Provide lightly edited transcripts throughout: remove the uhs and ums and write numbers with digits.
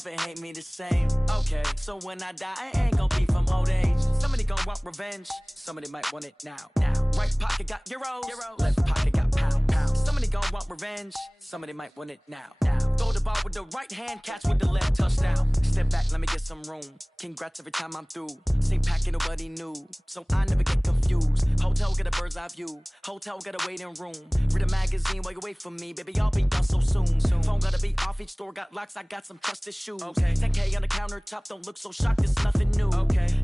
love and hate me the same. Okay, so when I die, I ain't gonna be from old age. Somebody gonna want revenge, somebody might want it now. Right pocket got euros, left pocket got pound. Somebody gonna want revenge, somebody might want it now. Throw the ball with the right hand, catch with the left, touchdown. Step back, let me get some room. Congrats every time I'm through. Same packet, nobody knew, so I never get confused. Hotel get a bird's eye view, hotel get a waiting room. Read a magazine while you wait for me, baby, I'll be done so soon. Phone gotta be off, each store got locks, I got some trusted shoes. 10K on the countertop, don't look so shocked, it's nothing new.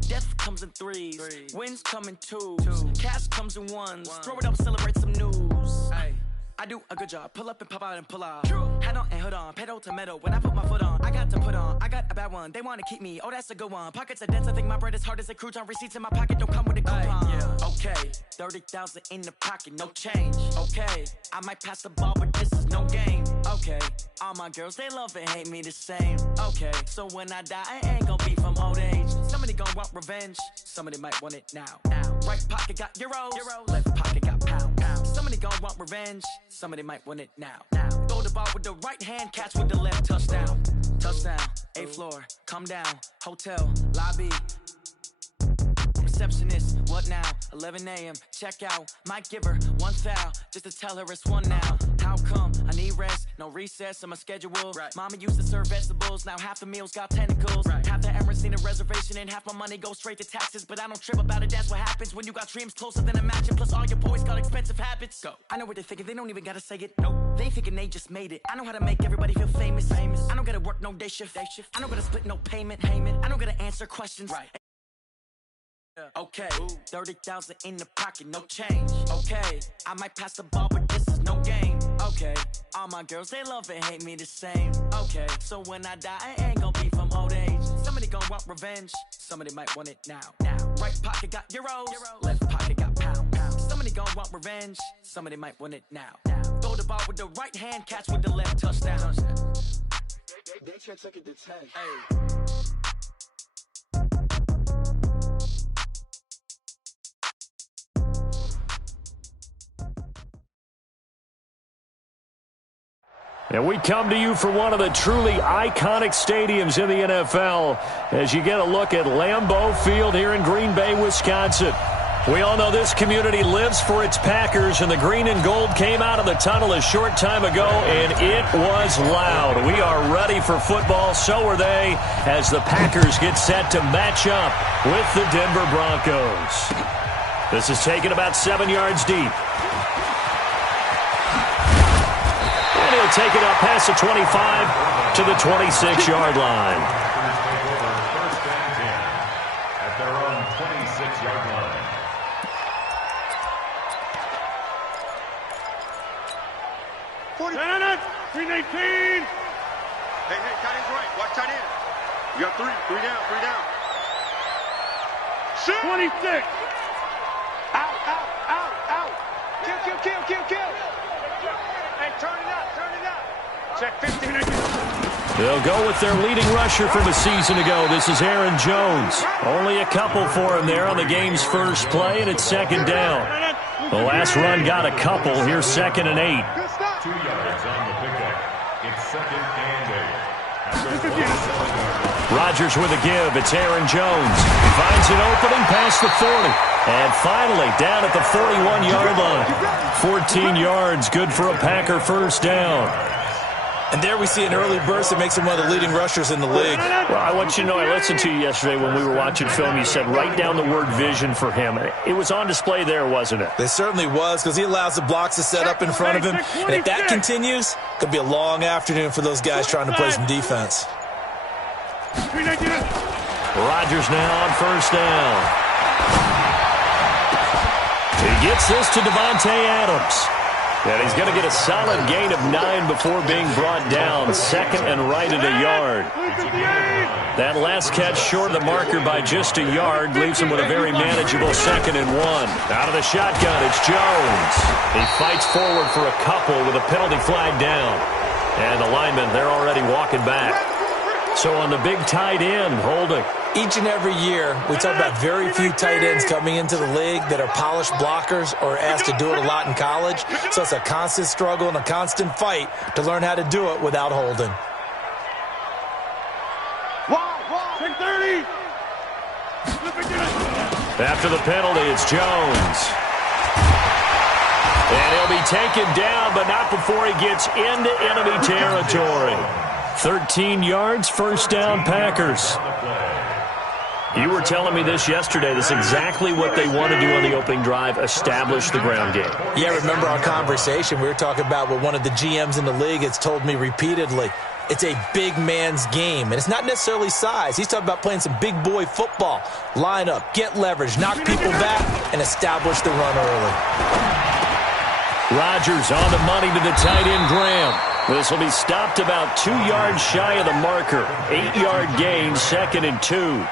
Death comes in threes, wins come in twos, cash comes in ones. Throw it up, celebrate some news. I do a good job, pull up and pop out and pull off. Hat on and hood on, pedal to metal. When I put my foot on, I got to put on. I got a bad one, they wanna keep me, oh that's a good one. Pockets are dense, I think my bread is hard as a crouton. Receipts in my pocket don't come with a coupon. Okay, 30,000 in the pocket, no change. Okay, I might pass the ball, but this is no game. Okay, all my girls, they love and hate me the same. Okay, so when I die, I ain't gonna be from old age. Somebody gonna want revenge, somebody might want it now. Right pocket got euros, left pocket got pound. Somebody gonna want revenge, somebody might want it now. Throw the ball with the right hand, catch with the left, touchdown. Touchdown, 8th floor, come down, hotel, lobby. Receptionist, what now? 11 a.m., check out. Might give her one foul, just to tell her it's one now. How come? I need rest, no recess in my schedule. Mama used to serve vegetables, now half the meals got tentacles. Half the Emirates need a reservation and half my money goes straight to taxes. But I don't trip about it, that's what happens when you got dreams closer than a mansion. Plus all your boys got expensive habits. I know what they're thinking, they don't even gotta say it. They thinking they just made it. I know how to make everybody feel famous. I don't gotta work no day shift. I don't gotta split no payment. I don't gotta answer questions. Okay, 30,000 in the pocket, no change. Okay, I might pass the ball, but this is no game. Okay, all my girls, they love and hate me the same. Okay, so when I die, I ain't gonna be from old age. Somebody gonna want revenge, somebody might want it now. Right pocket got euros, left pocket got pound. Somebody gonna want revenge, somebody might want it now. Throw the ball with the right hand, catch with the left, touchdown. They took it to 10. And we come to you from one of the truly iconic stadiums in the NFL as you get a look at Lambeau Field here in Green Bay, Wisconsin. We all know this community lives for its Packers, and the green and gold came out of the tunnel a short time ago, and it was loud. We are ready for football, so are they, as the Packers get set to match up with the Denver Broncos. This is taken about 7 yards deep. He'll take it up past the 25 to the 26-yard line. First and 10 at their own 26-yard line. 319. Hey, tight end's right. Watch tight end. You got three down. Shoot. 26. Out. Kill. Hey, turn it up. Check 15. They'll go with their leading rusher from a season ago. This is Aaron Jones. Only a couple for him there on the game's first play, and it's second down. The last run got a couple. Here's 2nd and 8. 2 yards on the pickup. It's 2nd and 8. Rodgers with a give. It's Aaron Jones. He finds an opening past the 40. And finally, down at the 41-yard line. 14 yards, good for a Packer first down. And there we see an early burst that makes him one of the leading rushers in the league. Well, I want you to know, I listened to you yesterday when we were watching film. You said write down the word vision for him. It was on display there, wasn't it? It certainly was, because he allows the blocks to set up in front of him. And if that continues, it could be a long afternoon for those guys trying to play some defense. Rodgers now on first down. He gets this to Devontae Adams. And he's going to get a solid gain of 9 before being brought down. 2nd and right at a yard. That last catch short of the marker by just a yard leaves him with a very manageable 2nd and 1. Out of the shotgun, it's Jones. He fights forward for a couple with a penalty flag down. And the linemen, they're already walking back. So on the big tight end, holding. Each and every year, we talk about very few tight ends coming into the league that are polished blockers or asked to do it a lot in college. So it's a constant struggle and a constant fight to learn how to do it without holding. 30. After the penalty, it's Jones. And he'll be taken down, but not before he gets into enemy territory. 13 yards, first down, Packers. You were telling me this yesterday. This is exactly what they want to do on the opening drive, establish the ground game. Yeah, remember our conversation. We were talking about what one of the GMs in the league has told me repeatedly. It's a big man's game, and it's not necessarily size. He's talking about playing some big boy football. Line up, get leverage, knock people back, and establish the run early. Rodgers on the money to the tight end, Graham. This will be stopped about 2 yards shy of the marker. 8-yard gain, 2nd and 2.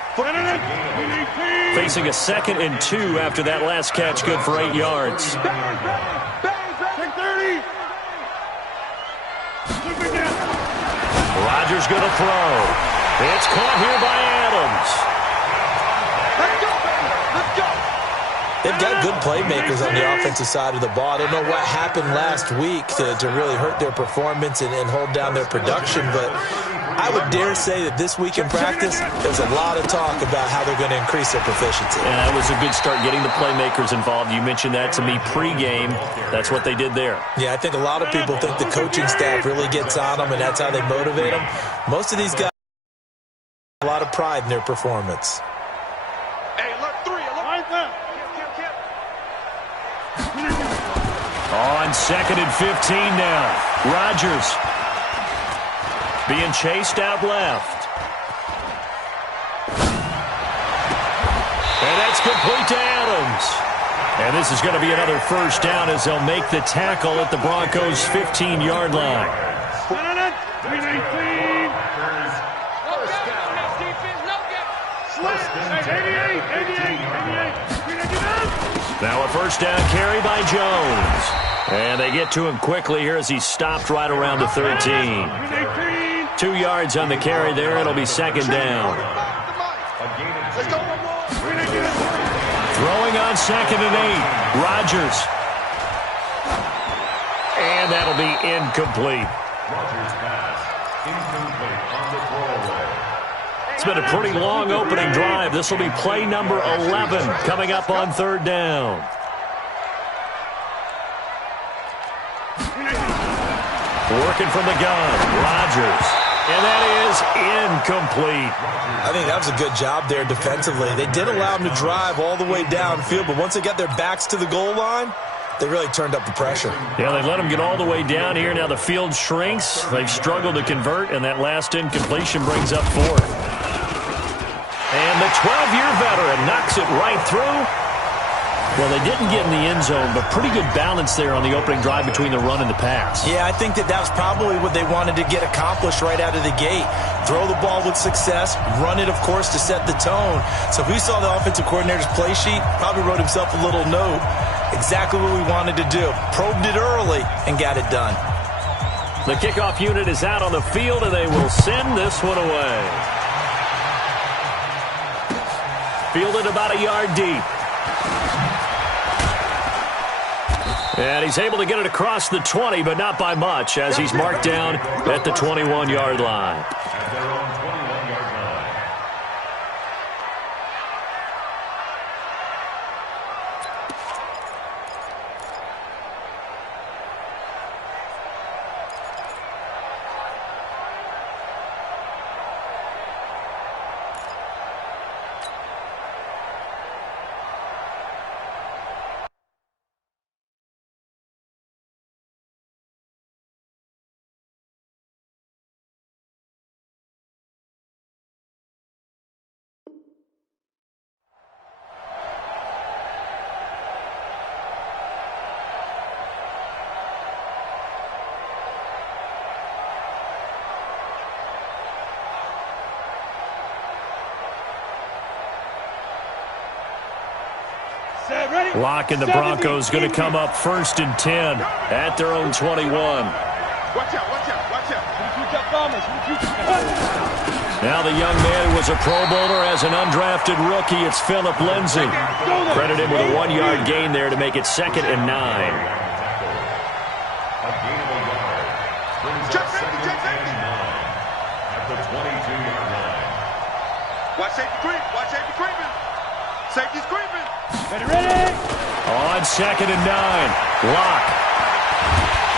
Facing a 2nd and 2 after that last catch, good for 8 yards. Rodgers going to throw. It's caught here by Adams. They've got good playmakers on the offensive side of the ball. I don't know what happened last week to really hurt their performance and hold down their production, but I would dare say that this week in practice, there's a lot of talk about how they're going to increase their proficiency. And that was a good start, getting the playmakers involved. You mentioned that to me pregame. That's what they did there. Yeah, I think a lot of people think the coaching staff really gets on them, and that's how they motivate them. Most of these guys have a lot of pride in their performance. On 2nd and 15 now. Rodgers being chased out left. And that's complete to Adams. And this is going to be another first down as they'll make the tackle at the Broncos' 15-yard line. Now a first down carry by Jones. And they get to him quickly here as he's stopped right around the 13. 2 yards on the carry there. It'll be 2nd down. Throwing on 2nd and 8. Rodgers. And that'll be incomplete. Rodgers pass. Incomplete on the throwaway. It's been a pretty long opening drive. This will be play number 11 coming up on 3rd down. Working from the gun, Rodgers. And that is incomplete. I think that was a good job there defensively. They did allow them to drive all the way downfield, but once they got their backs to the goal line, they really turned up the pressure. Yeah, they let them get all the way down here. Now the field shrinks. They've struggled to convert, and that last incompletion brings up 4th. And the 12-year veteran knocks it right through. Well, they didn't get in the end zone, but pretty good balance there on the opening drive between the run and the pass. Yeah, I think that was probably what they wanted to get accomplished right out of the gate. Throw the ball with success, run it, of course, to set the tone. So if we saw the offensive coordinator's play sheet, probably wrote himself a little note. Exactly what we wanted to do. Probed it early and got it done. The kickoff unit is out on the field, and they will send this one away. Fielded about a yard deep. And he's able to get it across the 20, but not by much, as he's marked down at the 21-yard line. At their own 21-yard line. Locke and the Broncos going to come up 1st and 10 at their own 21. Watch out, watch out, watch out. Now the young man who was a Pro Bowler as an undrafted rookie, it's Phillip Lindsay. Credit him with a 1-yard gain there to make it 2nd and 9. A gain of a yard. Brings up 2nd and 9 at the 22-yard line. Watch safety creep. Watch safety creeping. Safety's creeping. Ready. On 2nd and 9. Locke.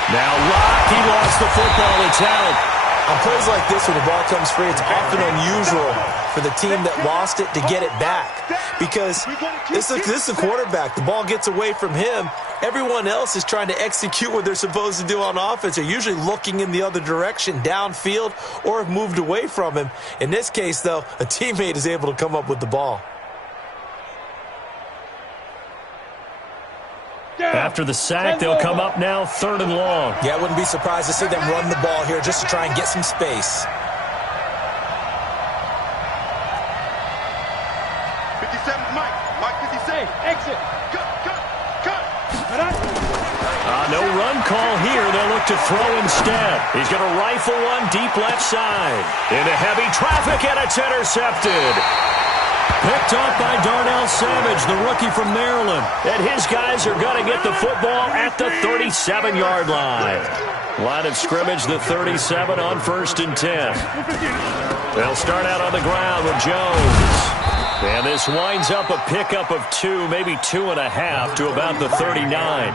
Now Locke, he lost the football. It's out. On plays like this, when the ball comes free, it's often unusual for the team that lost it to get it back. Because this is the quarterback. The ball gets away from him. Everyone else is trying to execute what they're supposed to do on offense. They're usually looking in the other direction, downfield, or have moved away from him. In this case, though, a teammate is able to come up with the ball. After the sack, they'll come up now 3rd and long. Yeah, I wouldn't be surprised to see them run the ball here just to try and get some space. 57, Mike 57. Exit. Cut. No run call here. They'll look to throw instead. He's going to rifle one deep left side. Into heavy traffic, and it's intercepted. Picked off by Darnell Savage, the rookie from Maryland. And his guys are going to get the football at the 37-yard line. Line of scrimmage, the 37 on 1st and 10. They'll start out on the ground with Jones. And this winds up a pickup of 2, maybe 2.5 to about the 39.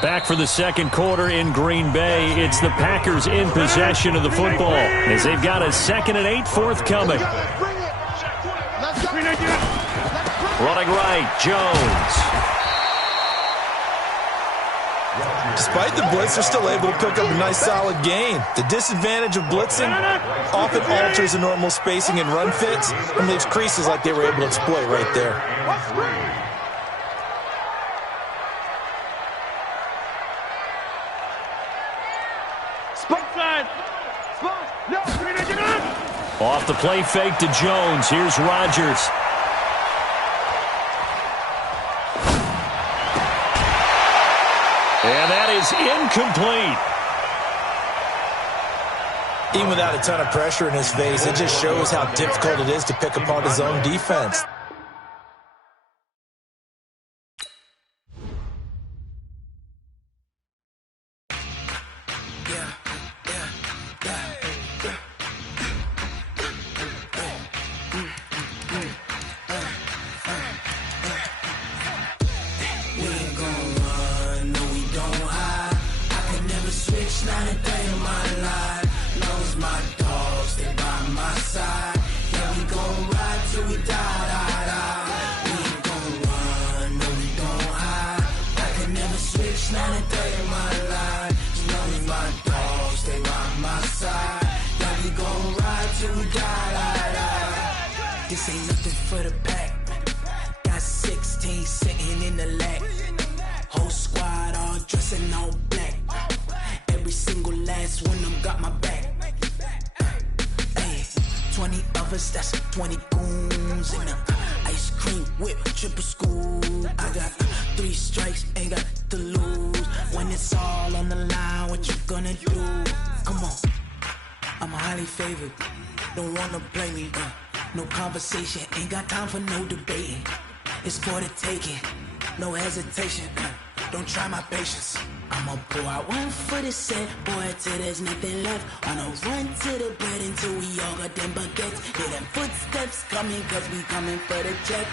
Back for the second quarter in Green Bay. It's the Packers in possession of the football as they've got a 2nd and 8 forthcoming. Running right, Jones. Despite the blitz, they're still able to pick up a nice solid gain. The disadvantage of blitzing often alters the normal spacing and run fits and leaves creases like they were able to exploit right there. Off the play fake to Jones. Here's Rodgers. And that is incomplete. Even without a ton of pressure in his face, it just shows how difficult it is to pick apart his own defense. This ain't nothing for the pack. Got 16 sitting in the lap. Whole squad all dressing all black. Every single last one of them got my back. Hey, 20 of us, that's 20 goons in the ice cream whip, triple school. I got 3 strikes, ain't got to lose. When it's all on the line, what you gonna do? Come on, I'm highly favored. Don't wanna play me, no conversation, ain't got time for no debating. It's for the taking, no hesitation. Don't try my patience. I'ma pull out one for the set, boy, till there's nothing left. On a run to the bed until we all got them baguettes. Hear them footsteps coming, cause we coming for the check.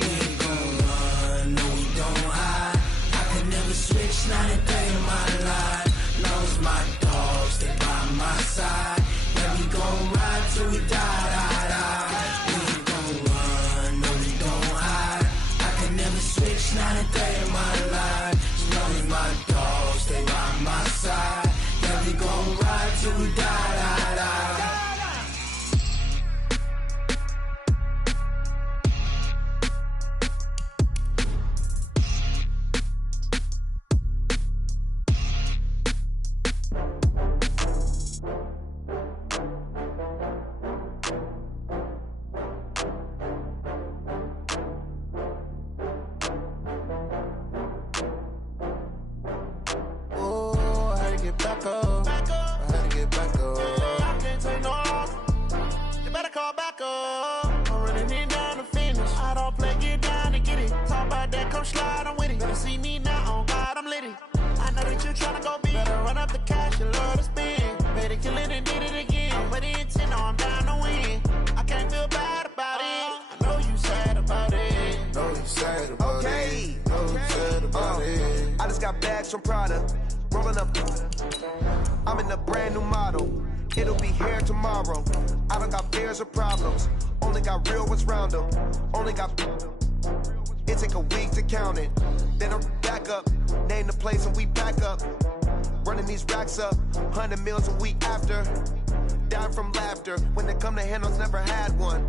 We ain't gon' run, no we don't hide. I could never switch, not a day in my life. Knows my dogs, they by my side. Yeah, we gon' ride till we die. We ain't gon' run, no we don't hide. I could never switch, not a day in my life. As long as my dogs, they by my side. Yeah, we gon' ride till we die. Slide, I'm with it. Better see me now, on God, I'm litty. I know that you're tryna go big. Better run up the cash, you little Benz from Prada, rolling up. I'm in a brand new model. It'll be here tomorrow. I don't got fears or problems. Only got real ones round them. Only got. It take a week to count it. Then I'm back up. Name the place and we back up. Running these racks up. 100 meals a week after. Dying from laughter. When they come to handles, never had one.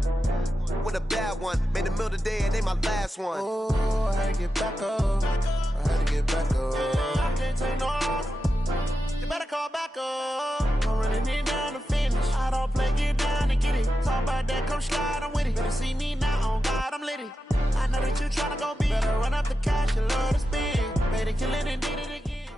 With a bad one. Made a meal today and they my last one. Oh, I had to get back up. I had to get back up. I can't take no off. You better call back up. I'm running it down to finish. I don't play, get down to get it. Talk about that, come slide, I'm with it. Better see me now, on God, I'm litty. I know that you tryna go big. Better run up the cash, you love to spin. Better kill it and did it again.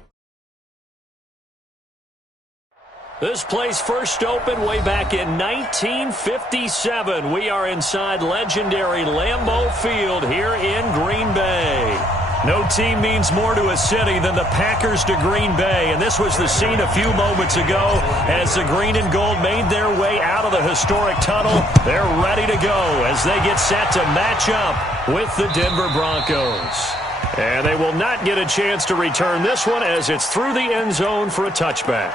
This place first opened way back in 1957. We are inside legendary Lambeau Field here in Green Bay. No team means more to a city than the Packers to Green Bay, and this was the scene a few moments ago as the green and gold made their way out of the historic tunnel. They're ready to go as they get set to match up with the Denver Broncos. And they will not get a chance to return this one as it's through the end zone for a touchback.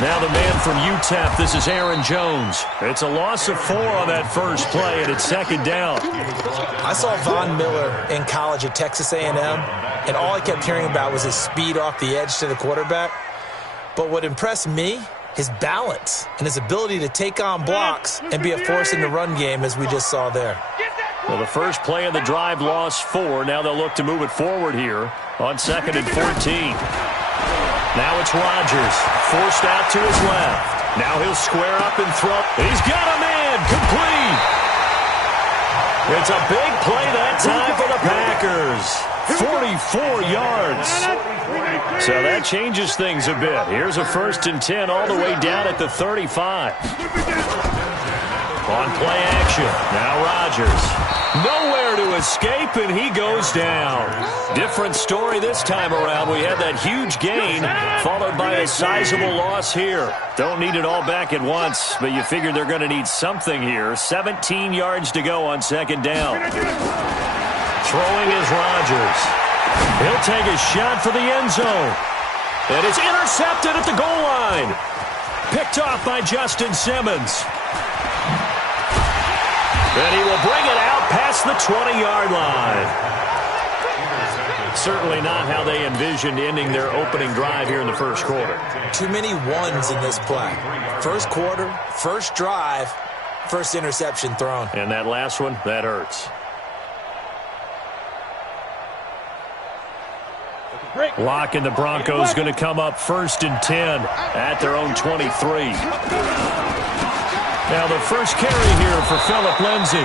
Now the man from UTEP, this is Aaron Jones. It's a loss of 4 on that first play, and it's second down. I saw Von Miller in college at Texas A&M, and all I kept hearing about was his speed off the edge to the quarterback. But what impressed me, his balance and his ability to take on blocks and be a force in the run game, as we just saw there. Well, the first play of the drive lost 4. Now they'll look to move it forward here on 2nd and 14. Now it's Rodgers, forced out to his left. Now he'll square up and throw. He's got a man, complete. It's a big play that time for the Packers. 44 yards. So that changes things a bit. Here's a 1st and 10 all the way down at the 35. On play action, now Rodgers. Nowhere to escape, and he goes down. Different story this time around. We had that huge gain, followed by a sizable loss here. Don't need it all back at once, but you figure they're going to need something here. 17 yards to go on 2nd down. Throwing is Rodgers. He'll take a shot for the end zone. And it's intercepted at the goal line. Picked off by Justin Simmons. And he will bring it out past the 20-yard line. Certainly not how they envisioned ending their opening drive here in the first quarter. Too many ones in this play. First quarter, first drive, first interception thrown. And that last one, that hurts. Locke and the Broncos going to come up 1st and 10 at their own 23. Now the first carry here for Phillip Lindsay.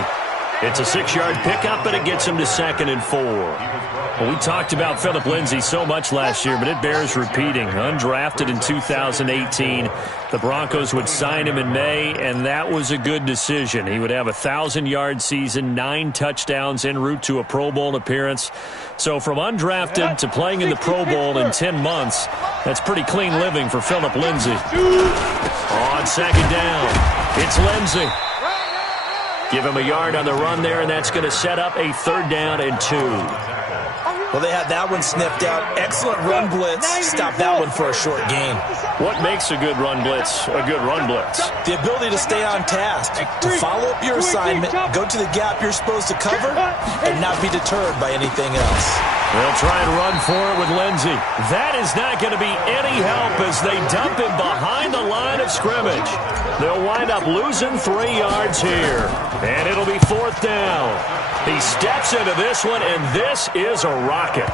It's a 6-yard pickup, but it gets him to 2nd and 4. Well, we talked about Phillip Lindsay so much last year, but it bears repeating. Undrafted in 2018. The Broncos would sign him in May, and that was a good decision. He would have a 1,000-yard season, 9 touchdowns en route to a Pro Bowl appearance. So from undrafted to playing in the Pro Bowl in 10 months, that's pretty clean living for Phillip Lindsay. On 2nd down, it's Lindsay. Give him a yard on the run there, and that's going to set up a 3rd down and 2. Well, they had that one sniffed out. Excellent run blitz. Stop that one for a short gain. What makes a good run blitz a good run blitz? The ability to stay on task, to follow up your assignment, go to the gap you're supposed to cover, and not be deterred by anything else. They'll try and run for it with Lindsay. That is not going to be any help as they dump him behind the line of scrimmage. They'll wind up losing 3 yards here. And it'll be 4th down. He steps into this one, and this is a rocket.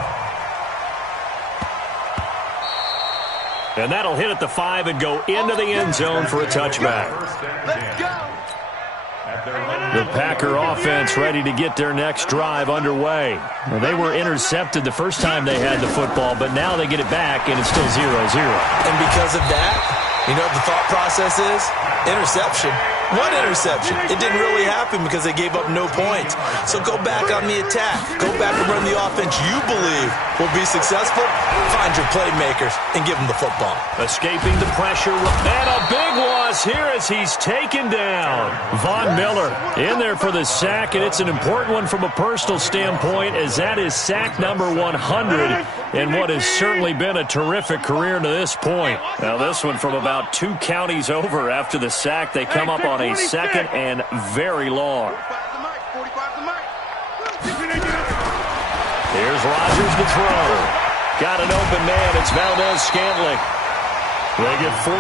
And that'll hit at the 5 and go into the end zone for a touchback. Let's go. The Packer offense ready to get their next drive underway. Well, they were intercepted the first time they had the football, but now they get it back, and it's still 0-0. And because of that, you know what the thought process is? Interception. One interception. It didn't really happen because they gave up no points. So go back on the attack. Go back and run the offense you believe will be successful. Find your playmakers and give them the football. Escaping the pressure, and a big loss here as he's taken down. Von Miller in there for the sack, and it's an important one from a personal standpoint as that is sack number 100 in what has certainly been a terrific career to this point. Now this one from about 2 counties over after the sack. They come up on a second and very long. Here's Rodgers to throw. Got an open man. It's Valdez-Scantling. They get 14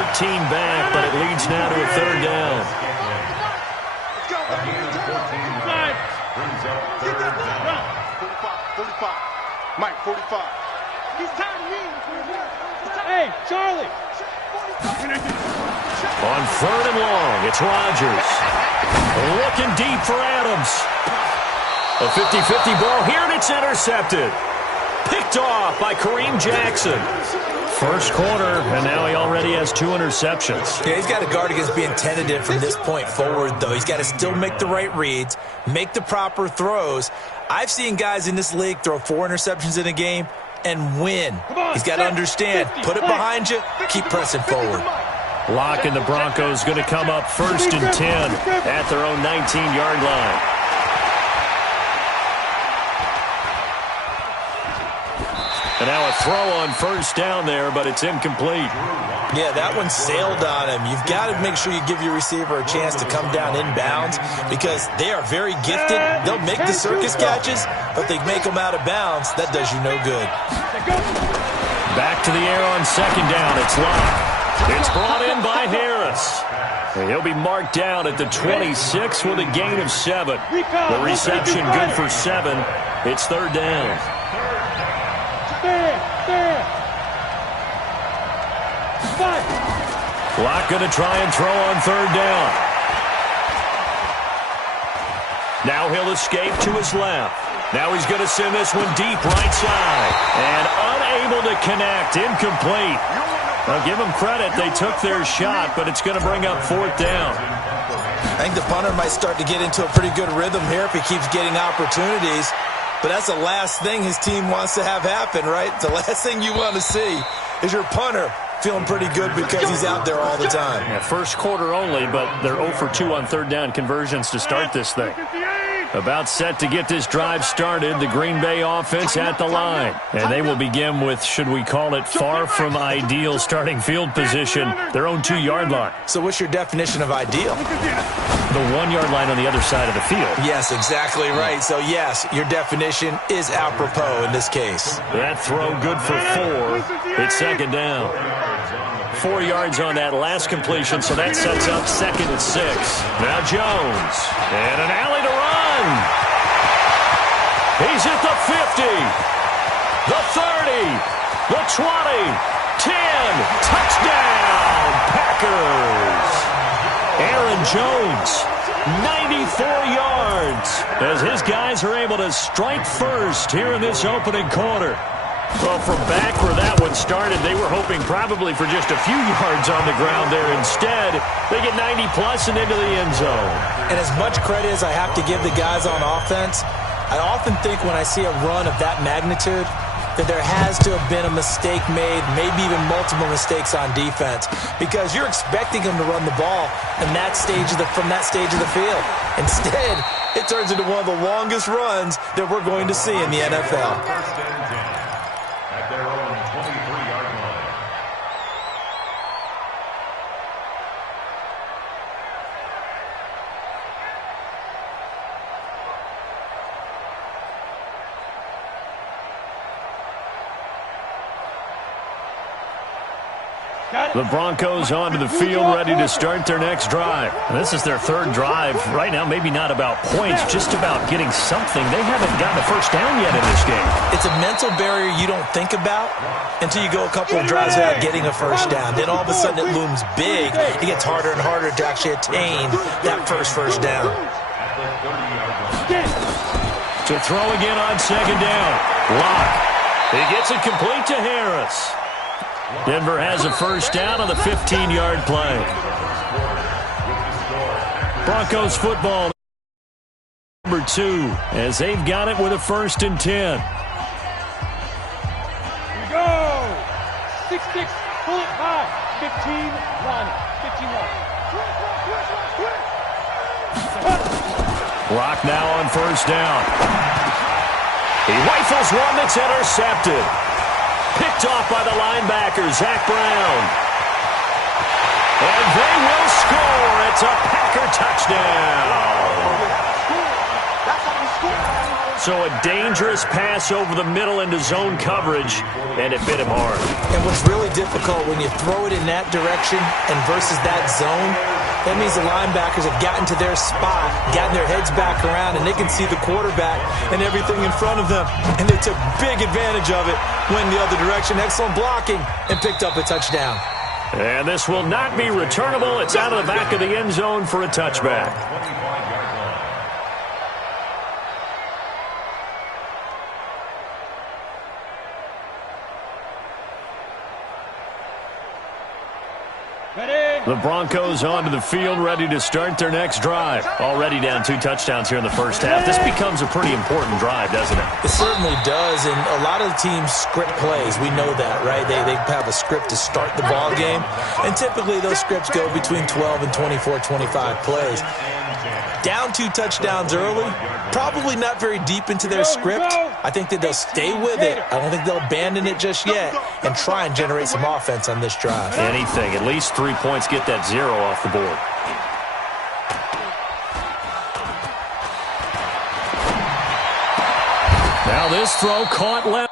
back, but it leads now to a 3rd down. Mike, 45. He's tired of me. Hey, Charlie. On 3rd and long, it's Rodgers. Looking deep for Adams. A 50-50 ball here, and it's intercepted. Picked off by Kareem Jackson. First quarter, and now he already has 2 interceptions. Yeah, he's got to guard against being tentative from this point forward, though. He's got to still make the right reads, make the proper throws. I've seen guys in this league throw 4 interceptions in a game and win. He's got to understand, put it behind you, keep pressing forward. Locke and the Broncos going to come up 1st and 10 at their own 19-yard line. And now a throw on 1st down there, but it's incomplete. Yeah, that one sailed on him. You've got to make sure you give your receiver a chance to come down inbounds because they are very gifted. They'll make the circus catches, but they make them out of bounds. That does you no good. Back to the air on 2nd down. It's Locke. It's brought in by Harris. And he'll be marked down at the 26 with a gain of 7. The reception good for 7. It's 3rd down. Locke going to try and throw on 3rd down. Now he'll escape to his left. Now he's going to send this one deep right side. And unable to connect. Incomplete. I'll give them credit. They took their shot, but it's going to bring up 4th down. I think the punter might start to get into a pretty good rhythm here if he keeps getting opportunities. But that's the last thing his team wants to have happen, right? The last thing you want to see is your punter feeling pretty good because he's out there all the time. Yeah, first quarter only, but they're 0 for 2 on 3rd down conversions to start this thing. About set to get this drive started, the Green Bay offense at the line. And they will begin with, should we call it, far from ideal starting field position, their own 2-yard line. So what's your definition of ideal? The 1-yard line on the other side of the field. Yes, exactly right. So, yes, your definition is apropos in this case. That throw good for 4. It's 2nd down. 4 yards on that last completion, so that sets up 2nd and 6. Now Jones. And an alley to run. He's at the 50. The 30. The 20. 10. Touchdown, Packers. Aaron Jones, 94 yards, as his guys are able to strike first here in this opening quarter. Well, from back where that one started, they were hoping probably for just a few yards on the ground there. Instead, they get 90-plus and into the end zone. And as much credit as I have to give the guys on offense, I often think when I see a run of that magnitude that there has to have been a mistake made, maybe even multiple mistakes on defense, because you're expecting them to run the ball in that stage from that stage of the field. Instead, it turns into one of the longest runs that we're going to see in the NFL. At their own 23-yard line. The Broncos onto the field, ready to start their next drive. And this is their 3rd drive. Right now, maybe not about points, just about getting something. They haven't gotten a first down yet in this game. It's a mental barrier you don't think about until you go a couple of drives without getting a first down. Then all of a sudden it looms big. It gets harder and harder to actually attain that first down. To throw again on 2nd down. Locke. He gets it complete to Harris. Denver has a first down on the 15-yard play. Broncos football number 2 as they've got it with a 1st and 10. Go! 6-6, pull it high. 15, line it. 15 Rock now on 1st down. He rifles one that's intercepted. Picked off by the linebacker, Zach Brown. And they will score. It's a Packer touchdown. So a dangerous pass over the middle into zone coverage, and it bit him hard. And what's really difficult when you throw it in that direction and versus that zone, that means the linebackers have gotten to their spot, gotten their heads back around, and they can see the quarterback and everything in front of them. And they took big advantage of it, went the other direction, excellent blocking, and picked up a touchdown. And this will not be returnable. It's out of the back of the end zone for a touchback. The Broncos onto the field, ready to start their next drive. Already down 2 touchdowns here in the first half. This becomes a pretty important drive, doesn't it? It certainly does, and a lot of the teams script plays. We know that, right? They have a script to start the ball game, and typically those scripts go between 12 and 24, 25 plays. Down 2 touchdowns early, probably not very deep into their script. I think that they'll stay with it. I don't think they'll abandon it just yet and try and generate some offense on this drive. Anything, at least 3 points, get that 0 off the board. Now this throw caught left.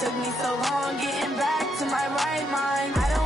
took me so long getting back to my right mind.